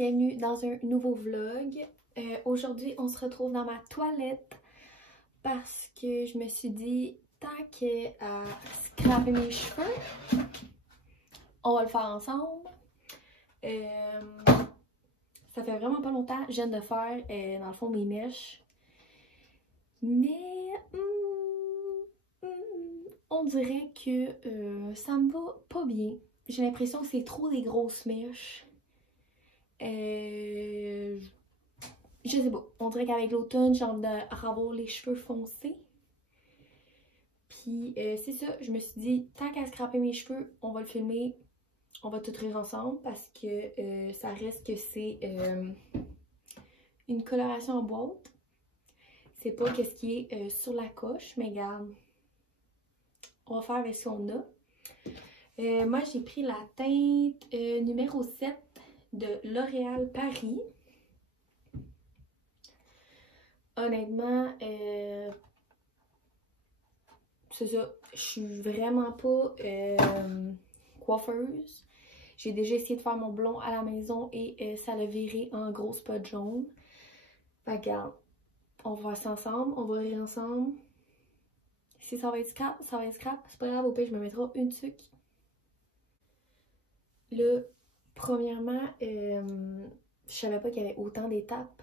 bienvenue dans un nouveau vlog. Aujourd'hui, on se retrouve dans ma toilette parce que je me suis dit, tant qu'à scraper mes cheveux, on va le faire ensemble. Ça fait vraiment pas longtemps que je viens de faire, dans le fond, mes mèches. Mais on dirait que ça me va pas bien. J'ai l'impression que c'est trop des grosses mèches. Je sais pas. On dirait qu'avec l'automne, j'ai envie de revoir les cheveux foncés. Puis c'est ça, je me suis dit, tant qu'à scraper mes cheveux, on va le filmer. On va tout rire ensemble parce que ça reste que c'est une coloration en boîte. C'est pas ce qui est sur la coche, mais regarde. On va faire avec ce qu'on a. Moi, j'ai pris la teinte numéro 7 de L'Oréal Paris. Honnêtement, c'est ça. Je suis vraiment pas coiffeuse. J'ai déjà essayé de faire mon blond à la maison et ça l'a viré en gros spot jaune. Fait que, regarde, on va voir ça ensemble, on va rire ensemble. Si ça va être scrap, ça va être scrap. C'est pas grave, au pire, je me mettrai une tuque. Là, premièrement, je savais pas qu'il y avait autant d'étapes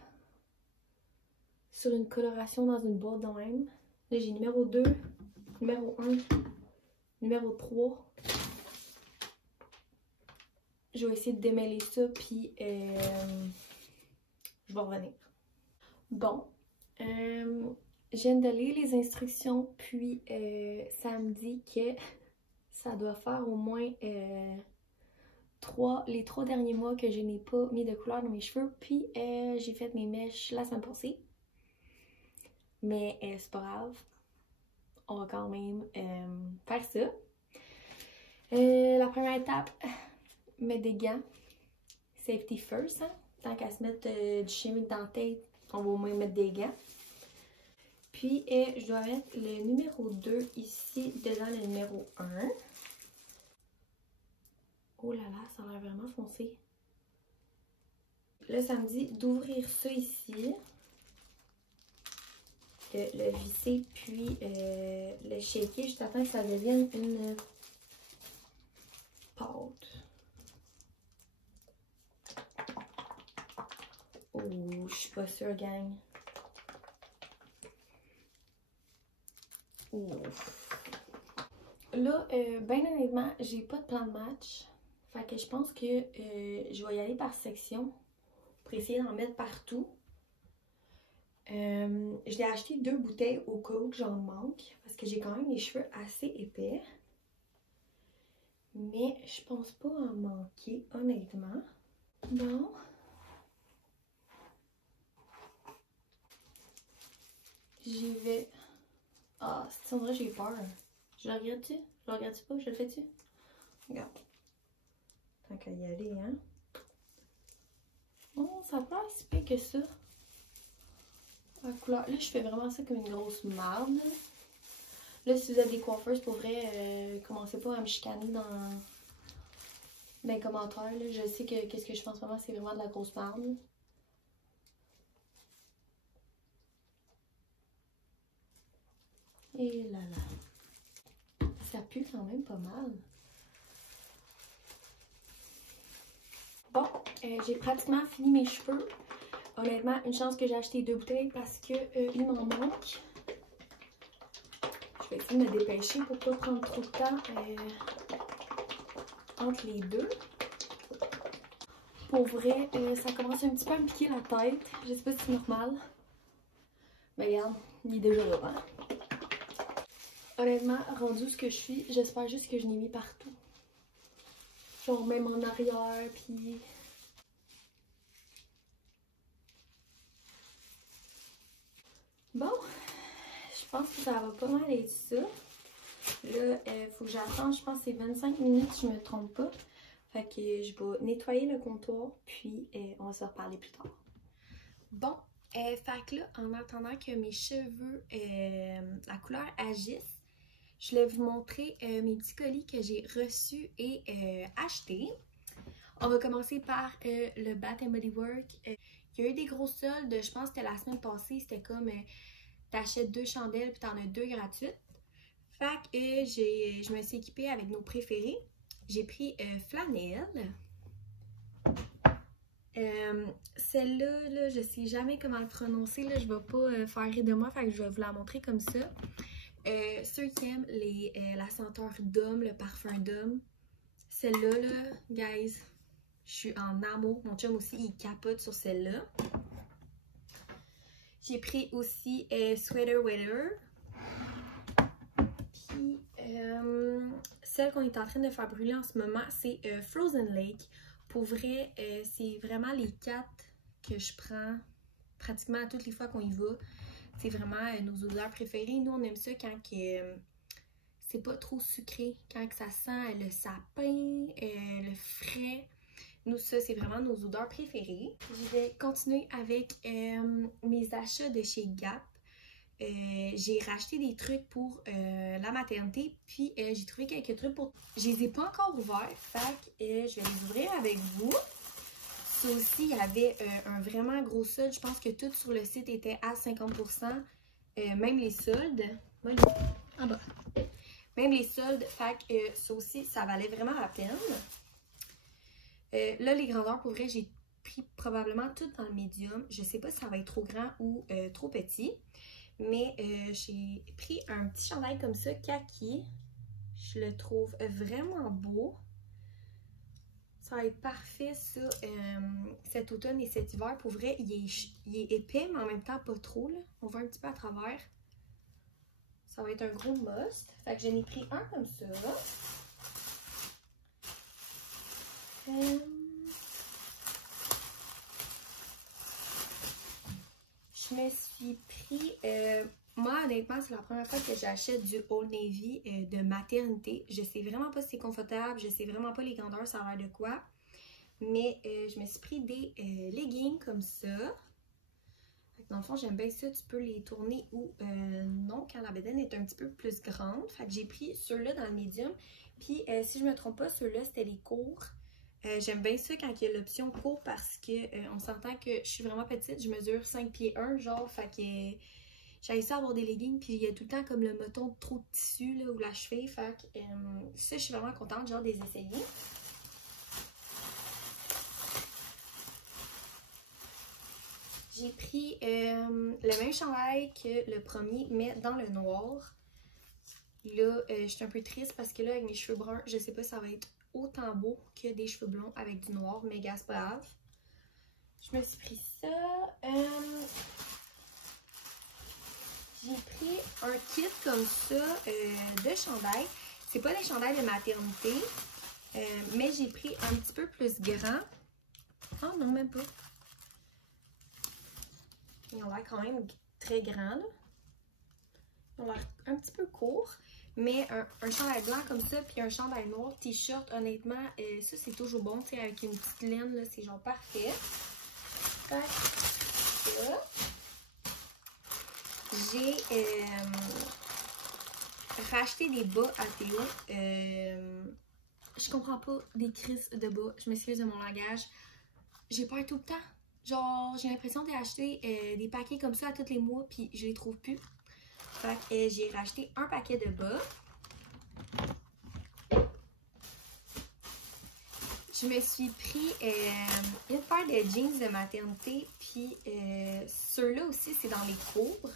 sur une coloration dans une boîte de même. Là, j'ai numéro 2, numéro 1, numéro 3. Je vais essayer de démêler ça, puis je vais revenir. Bon, je viens de lire les instructions, puis ça me dit que ça doit faire au moins les 3 derniers mois que je n'ai pas mis de couleur dans mes cheveux, puis j'ai fait mes mèches la semaine passée. Mais c'est pas grave, on va quand même faire ça. La première étape, mettre des gants. Safety first, hein? Tant qu'à se mettre du chimique dans la tête, on va au moins mettre des gants. Puis je dois mettre le numéro 2 ici, dedans le numéro 1. Oh là là, ça a l'air vraiment foncé. Là, ça me dit d'ouvrir ça ici. De le visser, puis le shaker juste à temps que ça devienne une pâte. Oh, je suis pas sûre, gang. Oh. Là, ben honnêtement, j'ai pas de plan de match. Fait que je pense que je vais y aller par section pour essayer d'en mettre partout. Je l'ai acheté 2 bouteilles au cas où j'en manque parce que j'ai quand même les cheveux assez épais. Mais je pense pas en manquer, honnêtement. Bon. J'y vais. Ah, c'est vrai, j'ai peur. Je le regarde-tu? Je le regarde-tu pas? Je le fais-tu? Regarde. Tant qu'à y aller, hein? Oh, ça peut être si pire que ça. La couleur. Là, je fais vraiment ça comme une grosse marde. Là, si vous êtes des coiffeuses, pour vrai, commencez pas à me chicaner dans les commentaires. Là. Je sais que qu'est-ce que je fais en ce moment, c'est vraiment de la grosse marde. Et là là. Ça pue quand même pas mal. Bon, j'ai pratiquement fini mes cheveux. Honnêtement, une chance que j'ai acheté 2 bouteilles parce que il m'en manque. Je vais essayer de me dépêcher pour pas prendre trop de temps entre les deux. Pour vrai, ça commence un petit peu à me piquer la tête. Je sais pas si c'est normal. Mais regarde, il est déjà là. Hein? Honnêtement, rendu ce que je suis, j'espère juste que je l'ai mis partout. Genre même en arrière, puis... Bon, je pense que ça va pas mal être ça. Là, faut que j'attende, je pense que c'est 25 minutes, si je me trompe pas. Fait que je vais nettoyer le comptoir, puis on va se reparler plus tard. Bon, fait que là, en attendant que mes cheveux, la couleur agisse, je voulais vous montrer mes petits colis que j'ai reçus et achetés. On va commencer par le Bath & Body Works. Il y a eu des gros soldes, je pense que c'était la semaine passée, c'était comme t'achètes 2 chandelles puis t'en as 2 gratuites. Fait que je me suis équipée avec nos préférés. J'ai pris Flanelle. Celle-là, là, je sais jamais comment le prononcer, là, je vais pas faire rire de moi, fait que je vais vous la montrer comme ça. Ceux qui aiment la senteur d'homme, le parfum d'homme, celle-là, là, guys, je suis en amour. Mon chum aussi, il capote sur celle-là. J'ai pris aussi Sweater Weather. Puis, celle qu'on est en train de faire brûler en ce moment, c'est Frozen Lake. Pour vrai, c'est vraiment les 4 que je prends pratiquement à toutes les fois qu'on y va. C'est vraiment nos odeurs préférées. Nous, on aime ça quand c'est pas trop sucré, quand ça sent le sapin, le frais. Nous, ça, c'est vraiment nos odeurs préférées. Je vais continuer avec mes achats de chez Gap. J'ai racheté des trucs pour la maternité, puis j'ai trouvé quelques trucs pour... Je les ai pas encore ouverts, fait que je vais les ouvrir avec vous. Ça aussi, il y avait un vraiment gros solde. Je pense que tout sur le site était à 50%, même les soldes. En bas. Même les soldes, fait que ça aussi, ça valait vraiment la peine. Là, les grandeurs, pour vrai, j'ai pris probablement tout dans le médium. Je sais pas si ça va être trop grand ou trop petit. Mais j'ai pris un petit chandail comme ça, kaki. Je le trouve vraiment beau. Ça va être parfait, ça, cet automne et cet hiver. Pour vrai, il est épais, mais en même temps pas trop, là. On voit un petit peu à travers. Ça va être un gros must. Fait que j'en ai pris un comme ça. Je me suis pris... moi, honnêtement, c'est la première fois que j'achète du Old Navy de maternité. Je sais vraiment pas si c'est confortable. Je sais vraiment pas les grandeurs, ça a l'air de quoi. Mais je me suis pris des leggings comme ça. Dans le fond, j'aime bien ça. Tu peux les tourner ou non, quand la bedaine est un petit peu plus grande. Fait que j'ai pris ceux-là dans le medium. Puis, si je me trompe pas, ceux-là, c'était les courts. J'aime bien ça quand il y a l'option court parce que on s'entend que je suis vraiment petite. Je mesure 5 pieds 1, genre. Fait que j'aime ça avoir des leggings. Puis, il y a tout le temps comme le moton trop de tissu, là, ou la cheville. Fait que ça, je suis vraiment contente, genre, de les essayer. J'ai pris le même chandail que le premier, mais dans le noir. Là, je suis un peu triste parce que là, avec mes cheveux bruns, je sais pas si ça va être autant beau que des cheveux blonds avec du noir, mais gars, c'est pas grave. Je me suis pris ça. J'ai pris un kit comme ça de chandail. C'est pas des chandails de maternité, mais j'ai pris un petit peu plus grand. Oh non, même pas. Ils ont l'air quand même très grands, là. Ils ont l'air un petit peu courts. Mais un chandail blanc comme ça, puis un chandail noir, t-shirt, honnêtement, ça c'est toujours bon, tu sais, avec une petite laine, là, c'est genre parfait. Fait que ça. J'ai racheté des bas à Théo. Je comprends pas des crises de bas, je m'excuse de mon langage. J'ai peur tout le temps. Genre, j'ai l'impression d'acheter des paquets comme ça à tous les mois, puis je les trouve plus. Fait que j'ai racheté un paquet de bas. Je me suis pris une paire de jeans de maternité, puis ceux-là aussi, c'est dans les cours.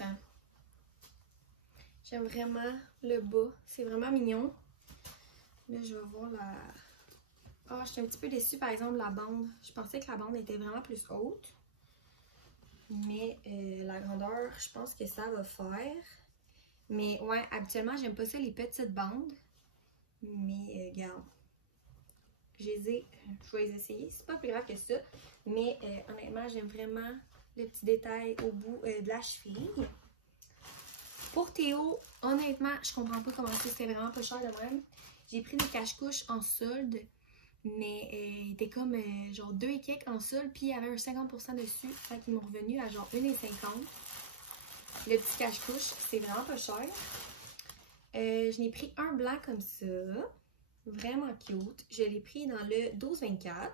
J'aime vraiment le bas, c'est vraiment mignon. Là, je vais voir la... Ah, oh, je suis un petit peu déçue, par exemple, la bande. Je pensais que la bande était vraiment plus haute. Mais la grandeur, je pense que ça va faire. Mais ouais, habituellement, j'aime pas ça, les petites bandes. Mais regarde, je vais les essayer. C'est pas plus grave que ça. Mais honnêtement, j'aime vraiment le petit détail au bout de la cheville. Pour Théo, honnêtement, je comprends pas comment ça, c'était vraiment pas cher de même. J'ai pris des cache-couches en solde. Mais il était comme genre 2 et quelques en solde. Puis il y avait un 50% dessus. Fait qu'ils m'ont revenu à genre 1,50 $. Le petit cache-couche, c'est vraiment pas cher. Je n'ai pris un blanc comme ça. Vraiment cute. Je l'ai pris dans le 12-24.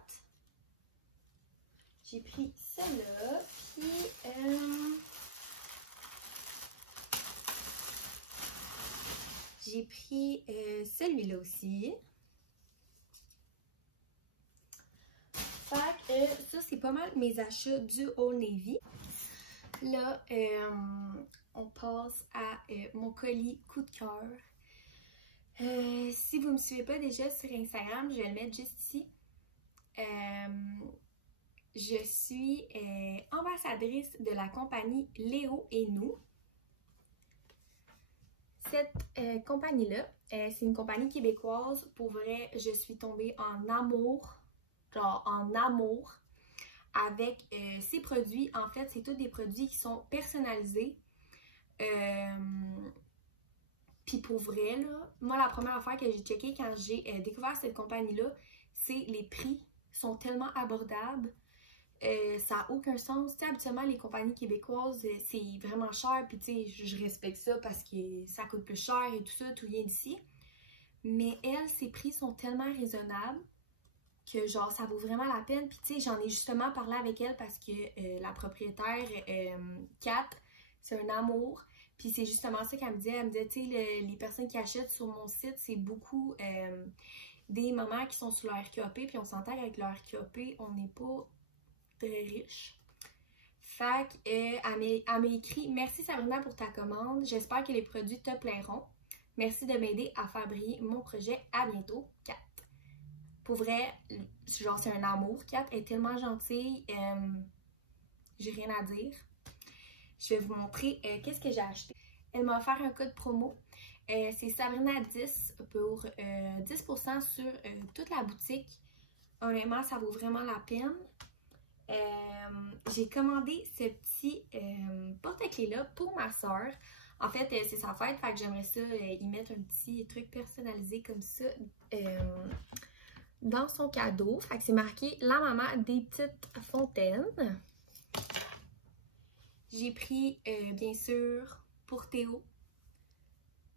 J'ai pris celle-là, puis j'ai pris celui-là aussi. Fait que ça, c'est pas mal mes achats du Old Navy. Là, on passe à mon colis coup de cœur. Si vous ne me suivez pas déjà sur Instagram, je vais le mettre juste ici. Je suis ambassadrice de la compagnie Léo et nous. Cette compagnie-là, c'est une compagnie québécoise. Pour vrai, je suis tombée en amour, avec ces produits. En fait, c'est tous des produits qui sont personnalisés. Puis pour vrai, là, moi, la première affaire que j'ai checkée quand j'ai découvert cette compagnie-là, c'est les prix sont tellement abordables. Ça n'a aucun sens. Tu sais, habituellement, les compagnies québécoises, c'est vraiment cher. Puis, tu sais, je respecte ça parce que ça coûte plus cher et tout ça, tout vient d'ici. Mais elles, ses prix sont tellement raisonnables que, genre, ça vaut vraiment la peine. Puis, tu sais, j'en ai justement parlé avec elle parce que la propriétaire, Kat, c'est un amour. Puis, c'est justement ça qu'elle me disait. Elle me disait, tu sais, les personnes qui achètent sur mon site, c'est beaucoup des mamans qui sont sur leur RQAP. Puis, on s'entend qu'avec leur RQAP, on n'est pas très riche. Fait qu'elle m'a écrit: merci Sabrina pour ta commande. J'espère que les produits te plairont. Merci de m'aider à faire briller mon projet. À bientôt, Kat. Pour vrai, genre, c'est un amour. Kat est tellement gentille. J'ai rien à dire. Je vais vous montrer qu'est-ce que j'ai acheté. Elle m'a offert un code promo. C'est Sabrina10 pour 10% sur toute la boutique. Honnêtement, ça vaut vraiment la peine. J'ai commandé ce petit porte-clés là pour ma soeur. En fait, c'est sa fête, fait que j'aimerais ça y mettre un petit truc personnalisé comme ça dans son cadeau. Fait que c'est marqué la maman des petites fontaines. J'ai pris bien sûr pour Théo,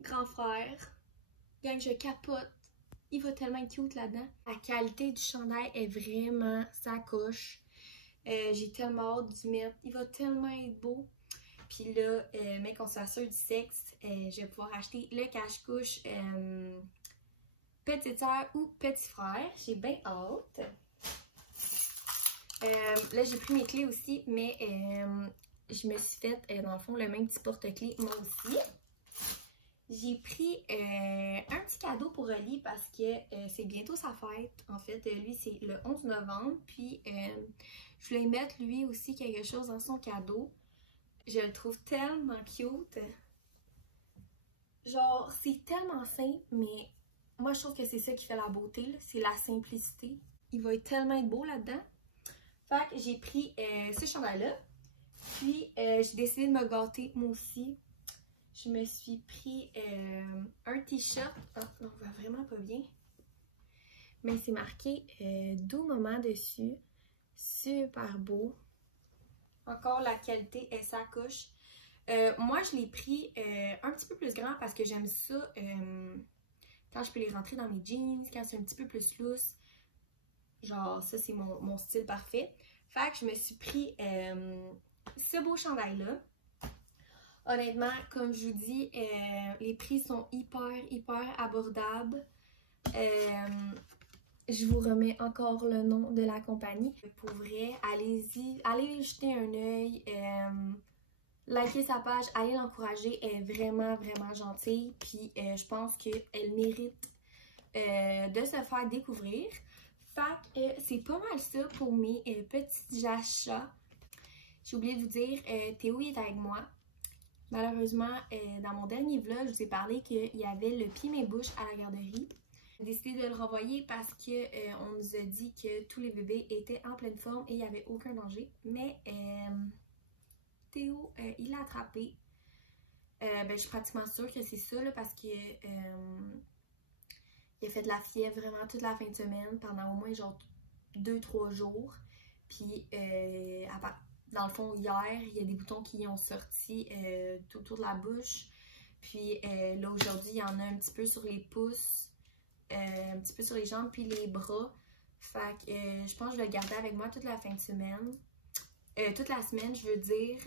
grand frère. Gang, je capote. Il va tellement être cute là-dedans. La qualité du chandail est vraiment sa coche. J'ai tellement hâte d'y mettre. Il va tellement être beau. Puis là, mais qu'on s'assure du sexe, je vais pouvoir acheter le cache-couche petite sœur ou petit frère. J'ai bien hâte. Là, j'ai pris mes clés aussi, mais je me suis fait, dans le fond, le même petit porte-clés moi aussi. J'ai pris un petit cadeau pour Oli parce que c'est bientôt sa fête. En fait, lui, c'est le 11 novembre. Puis, je voulais mettre lui aussi quelque chose dans son cadeau. Je le trouve tellement cute. Genre, c'est tellement simple, mais moi, je trouve que c'est ça qui fait la beauté. C'est la simplicité. Il va tellement être beau là-dedans. Fait que j'ai pris ce chandail-là. Puis, j'ai décidé de me gâter moi aussi. Je me suis pris un t-shirt. Ah, on voit vraiment pas bien. Mais c'est marqué doux moment dessus. Super beau. Encore la qualité est sa couche. Moi, je l'ai pris un petit peu plus grand parce que j'aime ça quand je peux les rentrer dans mes jeans, quand c'est un petit peu plus loose. Genre, ça, c'est mon style parfait. Fait que je me suis pris ce beau chandail-là. Honnêtement, comme je vous dis, les prix sont hyper abordables. Je vous remets encore le nom de la compagnie. Pour vrai, allez-y, allez jeter un œil. Likez sa page, allez l'encourager. Elle est vraiment gentille. Puis je pense qu'elle mérite de se faire découvrir. Fait que c'est pas mal ça pour mes petits achats. J'ai oublié de vous dire, Théo est avec moi. Malheureusement, dans mon dernier vlog, je vous ai parlé qu'il y avait le pied main bouche à la garderie. J'ai décidé de le renvoyer parce que on nous a dit que tous les bébés étaient en pleine forme et il n'y avait aucun danger. Mais Théo, il l'a attrapé. Je suis pratiquement sûre que c'est ça là, parce que il a fait de la fièvre vraiment toute la fin de semaine pendant au moins genre 2-3 jours. Puis dans le fond, hier, il y a des boutons qui ont sorti tout autour de la bouche. Puis là, aujourd'hui, il y en a un petit peu sur les pouces. un petit peu sur les jambes puis les bras. Fait que je pense que je vais le garder avec moi toute la fin de semaine. Toute la semaine, je veux dire.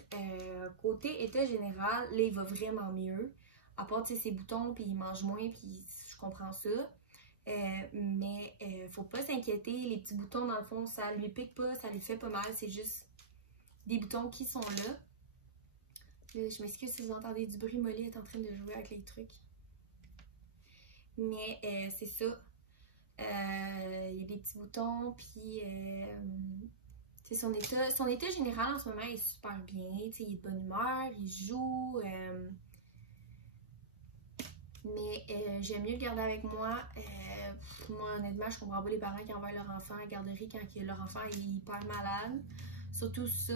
Côté état général, là, il va vraiment mieux. À part, tu sais, ses boutons, puis il mange moins, puis je comprends ça. Mais faut pas s'inquiéter. Les petits boutons, dans le fond, ça lui pique pas, ça lui fait pas mal. C'est juste des boutons qui sont là. Là, je m'excuse si vous entendez du bruit. Molly est en train de jouer avec les trucs. Mais c'est ça. Il y a des petits boutons, puis son état général en ce moment est super bien. Il est de bonne humeur, il joue. Mais j'aime mieux le garder avec moi. Moi, honnêtement, je comprends pas les parents qui envoient leur enfant à la garderie quand leur enfant est hyper malade. Surtout ça,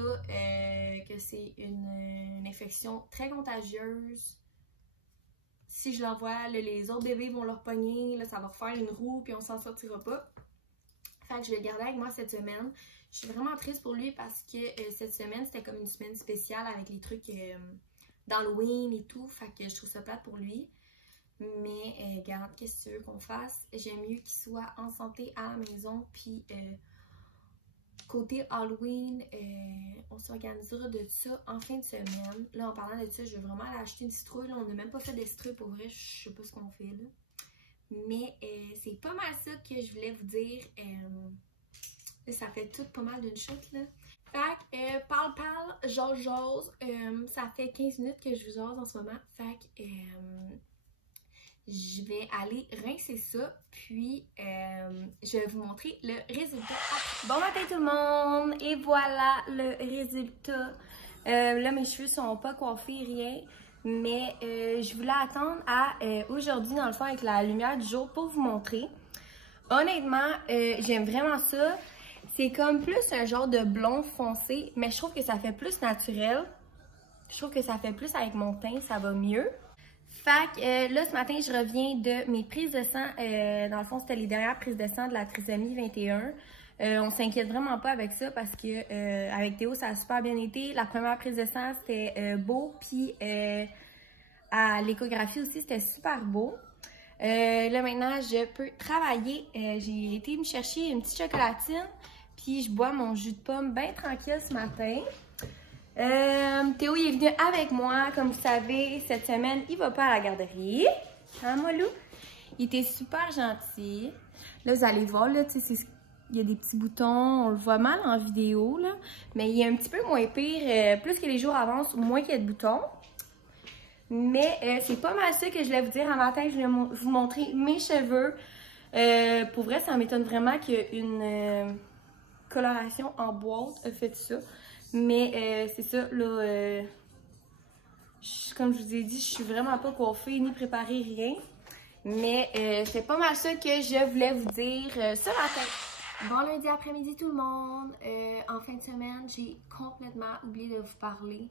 que c'est une infection très contagieuse. Si je l'envoie, les autres bébés vont leur pogner, là, ça va refaire une roue, puis on s'en sortira pas. Fait que je vais le garder avec moi cette semaine. Je suis vraiment triste pour lui parce que cette semaine, c'était comme une semaine spéciale avec les trucs d'Halloween et tout. Fait que je trouve ça plate pour lui. Mais regarde, qu'est-ce que tu veux qu'on fasse? J'aime mieux qu'il soit en santé à la maison. Puis côté Halloween, on s'organisera de ça en fin de semaine. Là, en parlant de ça, je veux vraiment aller acheter une citrouille. Là, on n'a même pas fait des citrouilles pour vrai. Je sais pas ce qu'on fait là. Mais c'est pas mal ça que je voulais vous dire. Ça fait tout pas mal d'une shot là. Fait que parle, jase. Ça fait 15 minutes que je vous jase en ce moment. Fait que je vais aller rincer ça. Puis je vais vous montrer le résultat. Bon matin tout le monde! Et voilà le résultat. Là mes cheveux sont pas coiffés, rien. Mais je voulais attendre à aujourd'hui dans le fond avec la lumière du jour pour vous montrer. Honnêtement, j'aime vraiment ça. C'est comme plus un genre de blond foncé, mais je trouve que ça fait plus naturel. Je trouve que ça fait plus avec mon teint, ça va mieux. Fait que là, ce matin, je reviens de mes prises de sang. Dans le fond, c'était les dernières prises de sang de la trisomie 21. On s'inquiète vraiment pas avec ça parce que avec Théo, ça a super bien été. La première prise de sang, c'était beau. Puis à l'échographie aussi, c'était super beau. Là, maintenant, je peux travailler. J'ai été me chercher une petite chocolatine. Puis je bois mon jus de pomme bien tranquille ce matin. Théo, il est venu avec moi. Comme vous savez, cette semaine, il va pas à la garderie. Hein, Molou? Il était super gentil. Là, vous allez voir, là, tu sais, il y a des petits boutons. On le voit mal en vidéo, là. Mais il est un petit peu moins pire. Plus que les jours avancent, moins qu'il y a de boutons. Mais c'est pas mal ça que je voulais vous dire. En matin, je voulais vous montrer mes cheveux. Pour vrai, ça m'étonne vraiment qu'une coloration en boîte a fait ça. Mais c'est ça, là, comme je vous ai dit, je suis vraiment pas coiffée ni préparée, rien. Mais c'est pas mal ça que je voulais vous dire ce matin. Bon lundi après-midi tout le monde. En fin de semaine, j'ai complètement oublié de vous parler.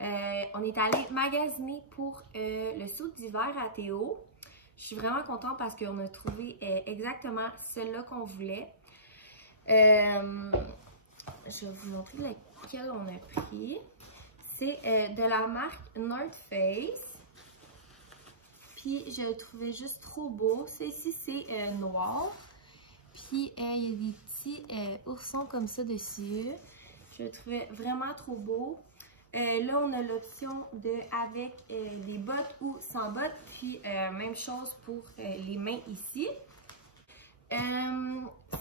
On est allé magasiner pour le saut d'hiver à Théo. Je suis vraiment contente parce qu'on a trouvé exactement celle-là qu'on voulait. Je vais vous montrer laquelle on a pris. C'est de la marque North Face. Puis je le trouvais juste trop beau. Celle-ci, c'est noir. Puis il y a des petits oursons comme ça dessus. Je le trouvais vraiment trop beau. Là, on a l'option de avec des bottes ou sans bottes. Puis même chose pour les mains ici.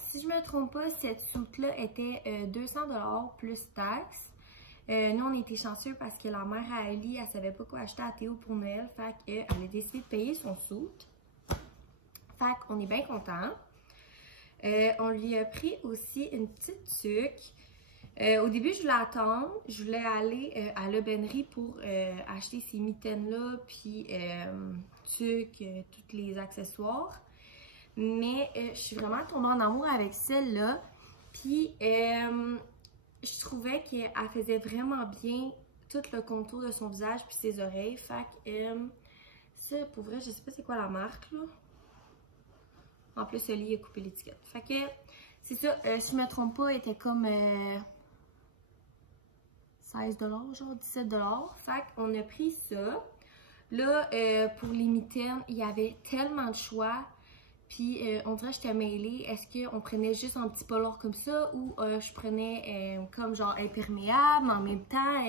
Si je me trompe pas, cette soute-là était 200$ plus taxes. Nous, on était chanceux parce que la mère à Ali, elle savait pas quoi acheter à Théo pour Noël. Fait qu'elle a décidé de payer son soute. Fait qu'on est bien content. On lui a pris aussi une petite tuque. Au début, je voulais attendre. Je voulais aller à l'aubainerie pour acheter ces mitaines-là, puis tuque, tous les accessoires. Mais je suis vraiment tombée en amour avec celle-là. Puis je trouvais qu'elle faisait vraiment bien tout le contour de son visage puis ses oreilles. Fait que ça, pour vrai, je sais pas c'est quoi la marque là. En plus, celui a coupé l'étiquette. Fait que c'est ça, si je me trompe pas, elle était comme 16$, genre 17$. Fait qu'on a pris ça. Là, pour les mitaines, il y avait tellement de choix Puis on dirait que j'étais mêlée. Est-ce qu'on prenait juste un petit polar comme ça ou je prenais comme genre imperméable, mais en même temps,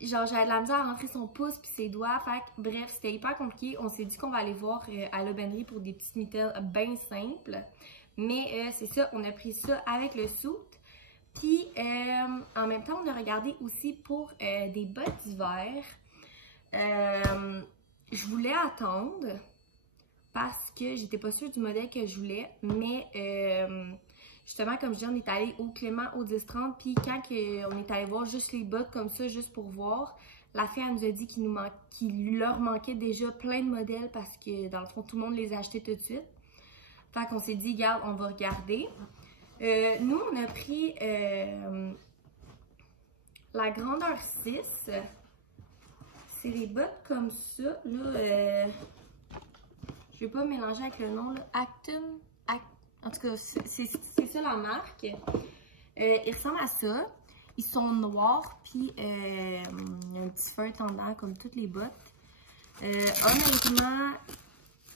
genre j'avais de la misère à rentrer son pouce puis ses doigts. Fait que bref, c'était hyper compliqué. On s'est dit qu'on va aller voir à l'aubainerie pour des petites mitaines bien simples. Mais c'est ça, on a pris ça avec le suit. Puis en même temps, on a regardé aussi pour des bottes d'hiver. Je voulais attendre parce que j'étais pas sûre du modèle que je voulais, mais justement, comme je dis, on est allé au Clément au 10-30, puis quand on est allé voir juste les bottes comme ça, juste pour voir, la fille, elle nous a dit qu'il leur manquait déjà plein de modèles parce que dans le fond, tout le monde les a achetés tout de suite. Fait qu'on s'est dit, regarde, on va regarder. Nous, on a pris la grandeur 6. C'est des bottes comme ça, là. Je vais pas mélanger avec le nom, là. Acton. En tout cas, c'est ça la marque. Ils ressemblent à ça. Ils sont noirs, puis il y a un petit feutre en dedans, comme toutes les bottes. Honnêtement,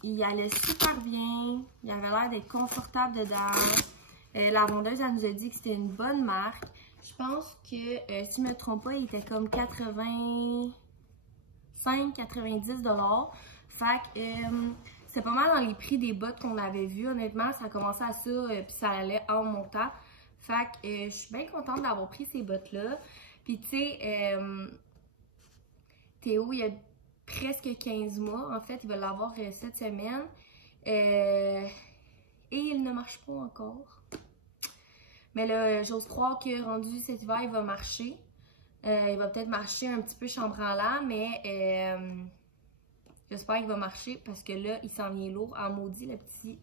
il allait super bien. Il avait l'air d'être confortable dedans. La vendeuse, elle nous a dit que c'était une bonne marque. Je pense que, si je ne me trompe pas, il était comme 85-90 $. Fait que c'est pas mal dans les prix des bottes qu'on avait vues. Honnêtement, ça a commencé à ça, puis ça allait en montant. Fait que je suis bien contente d'avoir pris ces bottes-là. Puis tu sais, Théo, il a presque 15 mois. En fait, il va l'avoir cette semaine. Et il ne marche pas encore. Mais là, j'ose croire que rendu cet hiver, il va marcher. Il va peut-être marcher un petit peu chambranlant, mais j'espère qu'il va marcher parce que là, il s'en vient lourd en maudit, le petit.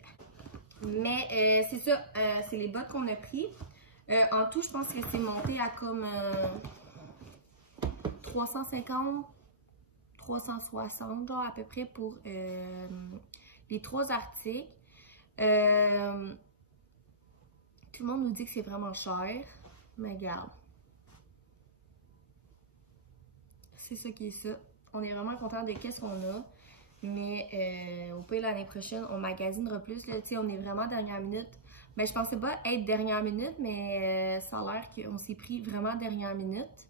Mais c'est ça, c'est les bottes qu'on a pris. En tout, je pense que c'est monté à comme 350, 360, genre à peu près pour les 3 articles. Tout le monde nous dit que c'est vraiment cher, mais regarde. C'est ça qui est ça. On est vraiment content de qu'est-ce qu'on a. Mais au pire, l'année prochaine, on magasinera plus. Là, on est vraiment dernière minute. Mais je pensais pas être dernière minute, mais ça a l'air qu'on s'est pris vraiment dernière minute.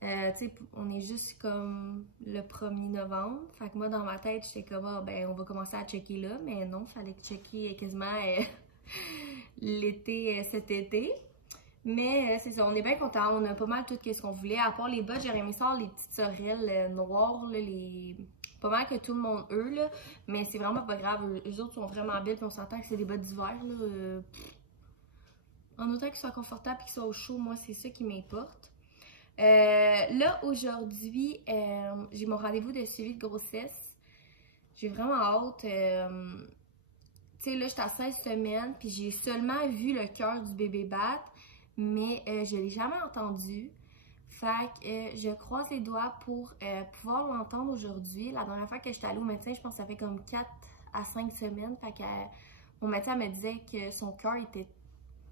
On est juste comme le 1er novembre. Fait que moi, dans ma tête, j'étais comme, ah, ben, on va commencer à checker là. Mais non, il fallait checker quasiment l'été, cet été. Mais c'est ça, on est bien contents. On a pas mal tout ce qu'on voulait. À part les bottes, j'ai remis ça les petites sorelles noires, là, pas mal que tout le monde là. Mais c'est vraiment pas grave. Les autres sont vraiment belles. Puis on s'entend que c'est des bottes d'hiver, là. En autant qu'ils soient confortables et qu'ils soient au chaud, moi, c'est ça qui m'importe. Là, aujourd'hui, j'ai mon rendez-vous de suivi de grossesse. J'ai vraiment hâte. Tu sais, là, j'étais à 16 semaines, puis j'ai seulement vu le cœur du bébé battre, mais je l'ai jamais entendu. Fait que je croise les doigts pour pouvoir l'entendre aujourd'hui. La dernière fois que j'étais allée au médecin, je pense que ça fait comme 4 à 5 semaines. Fait que mon médecin me disait que son cœur était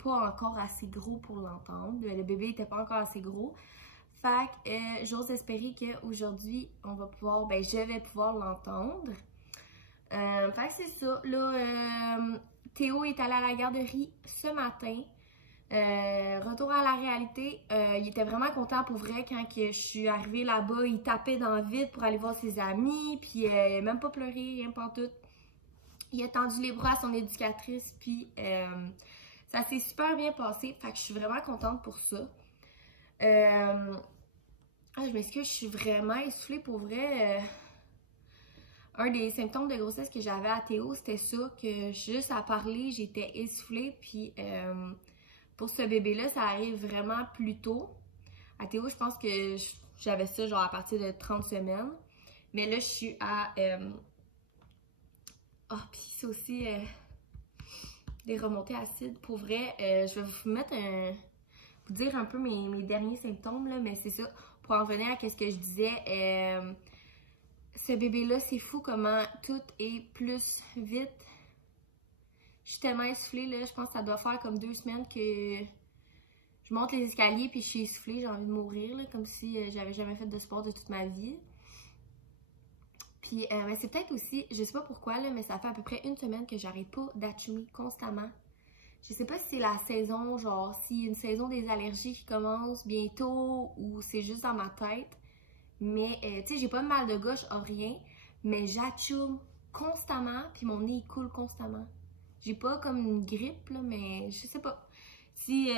pas encore assez gros pour l'entendre. Le bébé était pas encore assez gros. Fait que j'ose espérer qu'aujourd'hui, on va pouvoir, ben je vais pouvoir l'entendre. Fait que c'est ça. Là, Théo est allé à la garderie ce matin. Retour à la réalité, il était vraiment content pour vrai quand je suis arrivée là-bas. Il tapait dans le vide pour aller voir ses amis, puis même pas pleuré, rien pas tout. Il a tendu les bras à son éducatrice, puis ça s'est super bien passé. Fait que je suis vraiment contente pour ça. Je m'excuse, je suis vraiment essoufflée pour vrai. Un des symptômes de grossesse que j'avais à Théo, c'était ça, que juste à parler, j'étais essoufflée, puis pour ce bébé-là, ça arrive vraiment plus tôt. À Théo, je pense que j'avais ça genre à partir de 30 semaines. Mais là, je suis à... puis ça aussi, des remontées acides. Pour vrai, je vais vous mettre vous dire un peu mes derniers symptômes, là, mais c'est ça. Pour en revenir à ce que je disais, ce bébé-là, c'est fou comment tout est plus vite. Je suis tellement essoufflée, là, je pense que ça doit faire comme 2 semaines que je monte les escaliers puis je suis essoufflée, j'ai envie de mourir, là, comme si j'avais jamais fait de sport de toute ma vie. Puis mais c'est peut-être aussi, je sais pas pourquoi, là, mais ça fait à peu près une semaine que j'arrête pas d'achumi constamment. Je sais pas si c'est la saison, genre, s'il y a une saison des allergies qui commence bientôt ou c'est juste dans ma tête. Mais, tu sais, j'ai pas de mal de gauche, rien, mais j'achoume constamment, puis mon nez il coule constamment. J'ai pas comme une grippe, là, mais je sais pas. Si,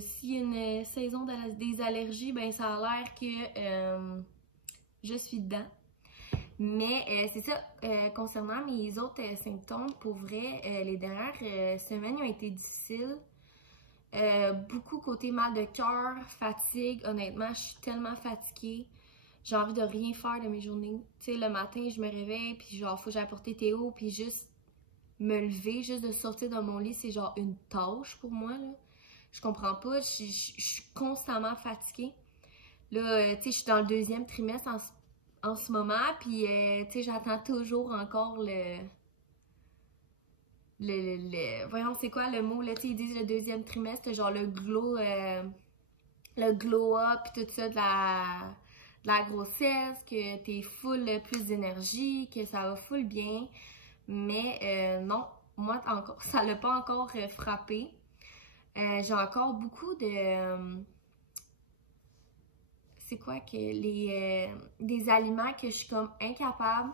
s'il y a une saison des allergies, ben ça a l'air que je suis dedans. Mais c'est ça, concernant mes autres symptômes, pour vrai, les dernières semaines ont été difficiles. Beaucoup côté mal de cœur, fatigue. Honnêtement, je suis tellement fatiguée. J'ai envie de rien faire de mes journées. Tu sais, le matin, je me réveille, puis genre, faut que j'aille apporter Théo, puis juste me lever, juste de sortir de mon lit, c'est genre une tâche pour moi, là. Je comprends pas, je suis constamment fatiguée. Là, tu sais, je suis dans le 2e trimestre en ce moment, puis, tu sais, j'attends toujours encore voyons, c'est quoi le mot, là, tu sais, ils disent le 2e trimestre, genre le glow up, puis tout ça de la grossesse, que t'es full plus d'énergie, que ça va full bien. Mais non, moi, encore, ça l'a pas encore frappé. J'ai encore beaucoup de... c'est quoi que des aliments que je suis comme incapable.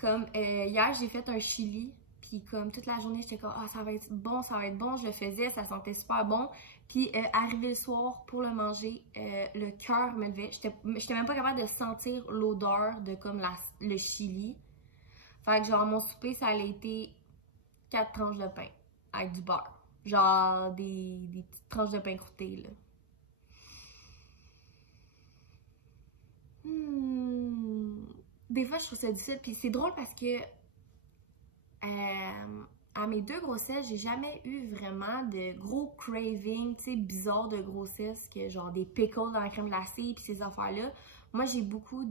Comme hier, j'ai fait un chili. Puis comme toute la journée, j'étais comme, ah, ça va être bon, ça va être bon. Je le faisais, ça sentait super bon. Puis arrivé le soir pour le manger, le cœur me levait. J'étais même pas capable de sentir l'odeur de comme le chili. Fait que genre, mon souper, ça a été 4 tranches de pain avec du beurre. Genre des petites tranches de pain croûtées, là. Des fois, je trouve ça difficile. Puis c'est drôle parce que à mes 2 grossesses, j'ai jamais eu vraiment de gros cravings, tu sais, bizarres de grossesse, que genre des pickles dans la crème glacée puis ces affaires-là. Moi, j'ai beaucoup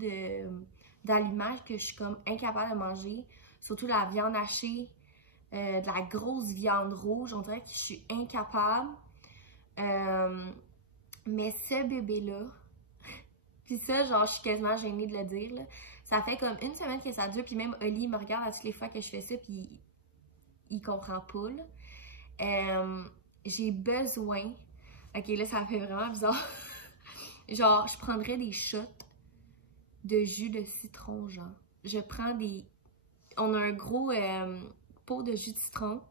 d'aliments que je suis comme incapable de manger. Surtout la viande hachée, de la grosse viande rouge. On dirait que je suis incapable. Mais ce bébé-là, puis ça, genre, je suis quasiment gênée de le dire, là. Ça fait comme une semaine que ça dure, puis même Oli me regarde à toutes les fois que je fais ça, puis il comprend pas, là. J'ai besoin... Ok, là, ça fait vraiment bizarre. Genre, je prendrais des shots de jus de citron, genre. Je prends des... On a un gros pot de jus de citron,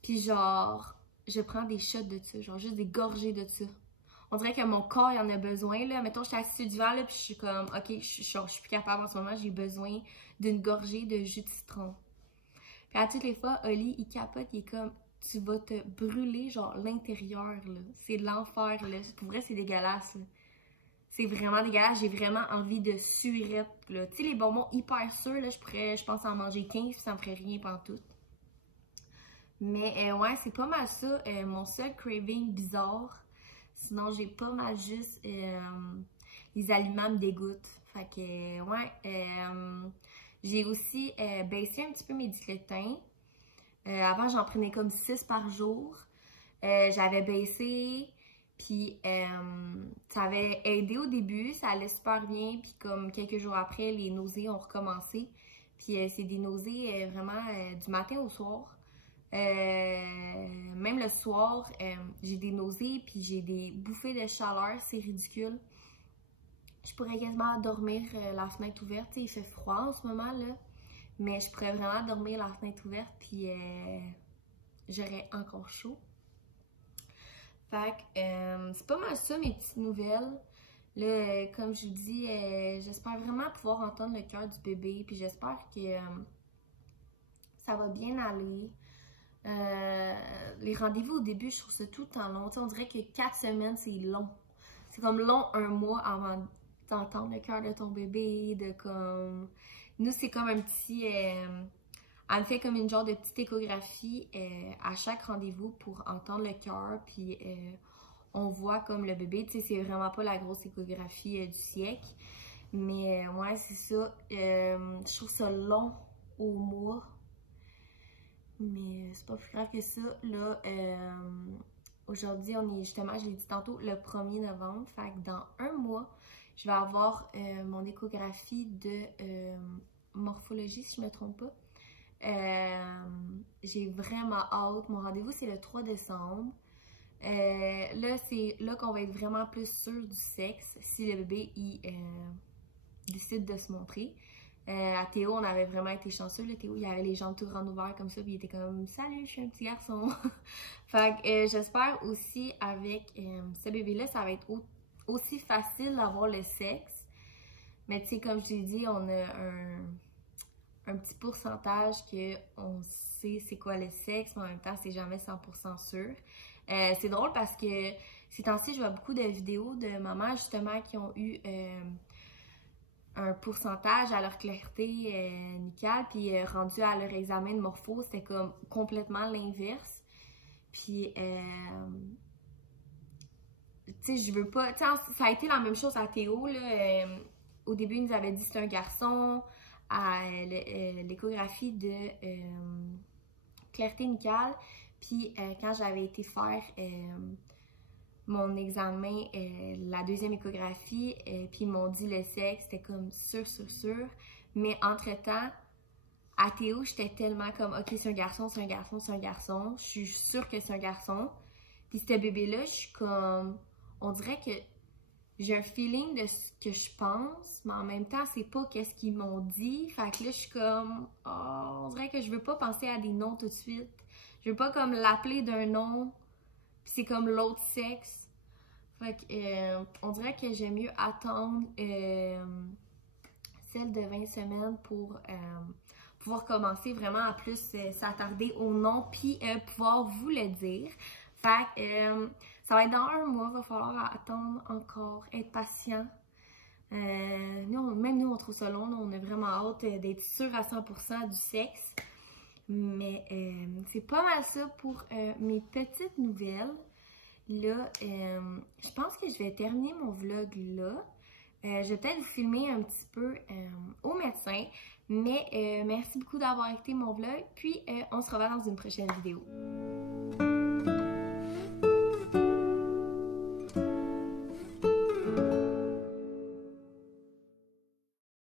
puis genre, je prends des shots de ça, genre juste des gorgées de ça. On dirait que mon corps, il en a besoin, là. Mettons, je suis assise sur du divan, là, puis je suis comme, ok, je suis plus capable en ce moment, j'ai besoin d'une gorgée de jus de citron. Puis à toutes les fois, Oli, il capote, il est comme, tu vas te brûler, genre, l'intérieur, là. C'est l'enfer, là. Pour vrai, c'est dégueulasse, là. C'est vraiment dégueulasse, j'ai vraiment envie de surette, là. Tu sais, les bonbons hyper sûrs, là, je pense, en manger 15, puis ça me ferait rien pantoute. Mais ouais, c'est pas mal ça, mon seul craving bizarre. Sinon, j'ai pas mal juste les aliments me dégoûtent. Fait que, ouais. J'ai aussi baissé un petit peu mes diététins. Avant, j'en prenais comme 6 par jour. J'avais baissé, puis ça avait aidé au début. Ça allait super bien. Puis comme quelques jours après, les nausées ont recommencé. Puis c'est des nausées vraiment du matin au soir. Même le soir, j'ai des nausées puis j'ai des bouffées de chaleur, c'est ridicule. Je pourrais quasiment dormir la fenêtre ouverte, il fait froid en ce moment là, mais je pourrais vraiment dormir la fenêtre ouverte puis j'aurais encore chaud. Fait que c'est pas mal ça mes petites nouvelles. Là, comme je vous dis, j'espère vraiment pouvoir entendre le cœur du bébé puis j'espère que ça va bien aller. Les rendez-vous au début, je trouve ça tout le temps long. T'sais, on dirait que 4 semaines, c'est long. C'est comme long 1 mois avant d'entendre le cœur de ton bébé, de comme... Nous, c'est comme un petit... elle me fait comme une genre de petite échographie à chaque rendez-vous pour entendre le cœur, puis on voit comme le bébé. Tu sais, c'est vraiment pas la grosse échographie du siècle. Mais ouais, c'est ça. Je trouve ça long au mois. Mais c'est pas plus grave que ça. Là, aujourd'hui, on est justement, je l'ai dit tantôt, le 1er novembre. Fait que dans 1 mois, je vais avoir mon échographie de morphologie, si je me trompe pas. J'ai vraiment hâte. Mon rendez-vous, c'est le 3 décembre. Là, c'est là qu'on va être vraiment plus sûr du sexe si le bébé il décide de se montrer. À Théo, on avait vraiment été chanceux. Là, Théo, il avait les jambes tout grandes ouvertes comme ça, puis il était comme « Salut, je suis un petit garçon! » Fait que j'espère aussi avec ce bébé-là, ça va être aussi facile d'avoir le sexe. Mais tu sais, comme je l'ai dit, on a un petit pourcentage qu'on sait c'est quoi le sexe, mais en même temps, c'est jamais 100% sûr. C'est drôle parce que ces temps-ci, je vois beaucoup de vidéos de mamans justement qui ont eu un pourcentage à leur clarté nucale, puis rendu à leur examen de morpho, c'était comme complètement l'inverse. Puis, tu sais, je veux pas. Tu sais, ça a été la même chose à Théo, là. Au début, il nous avait dit que c'était un garçon. À l'échographie de clarté nucale. Puis quand j'avais été faire mon examen, la deuxième échographie, puis ils m'ont dit le sexe, c'était comme sûr. Mais entre-temps, à Théo, j'étais tellement comme, ok, c'est un garçon. Je suis sûre que c'est un garçon. Puis ce bébé-là, je suis comme, on dirait que j'ai un feeling de ce que je pense, mais en même temps, c'est pas qu'est-ce qu'ils m'ont dit. Fait que là, je suis comme, oh, on dirait que je veux pas penser à des noms tout de suite. Je veux pas comme l'appeler d'un nom, puis c'est comme l'autre sexe. Fait que, on dirait que j'aime mieux attendre celle de 20 semaines pour pouvoir commencer vraiment à plus s'attarder au nom, puis pouvoir vous le dire. Fait que, ça va être dans 1 mois, il va falloir attendre encore, être patient. Même nous, on trouve ça long, on a vraiment hâte d'être sûr à 100% du sexe. Mais c'est pas mal ça pour mes petites nouvelles. Là, je pense que je vais terminer mon vlog là. Je vais peut-être vous filmer un petit peu au médecin. Mais merci beaucoup d'avoir écouté mon vlog. Puis, on se revoit dans une prochaine vidéo.